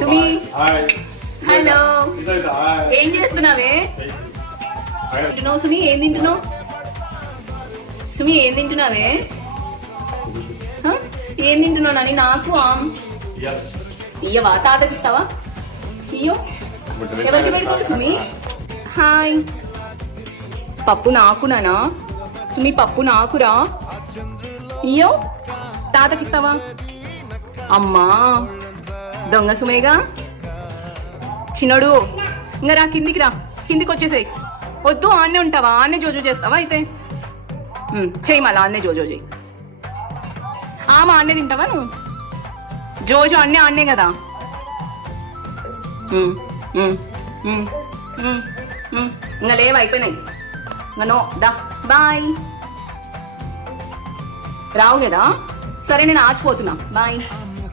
సుమి hello, ఏం చేస్తున్నావే? తింటున్నావు సుమి? ఏం తింటున్నావు సుమి? ఏం తింటున్నావే? ఏం తింటున్నావు నాని? నాకు ఇయ్యవా? తాతకి ఇస్తావా? ఇయ్యో. ఎవరికి పెడతావు సుమి? హాయ్. పప్పు నాకునా సుమి? పప్పు నాకురా. ఇయ్యో. తాతకి ఇస్తావా? అమ్మా దొంగ సుమేగా. చిన్నడు ఇంకా రా, కిందికి రా, కిందికి వచ్చేసేయి. వద్దు, ఆన్నే ఉంటావా? ఆన్నే జోజో చేస్తావా? అయితే చెయ్యి, మళ్ళా ఆన్నే జోజో చెయ్యి. ఆమె ఆన్నే తింటావా నువ్వు? జోజో అన్నీ ఆన్నే కదా. ఇంకా లేవు, అయిపోయినాయి. ఇంకా నో, దా బాయ్. రావు కదా? సరే, నేను ఆచిపోతున్నా. బాయ్.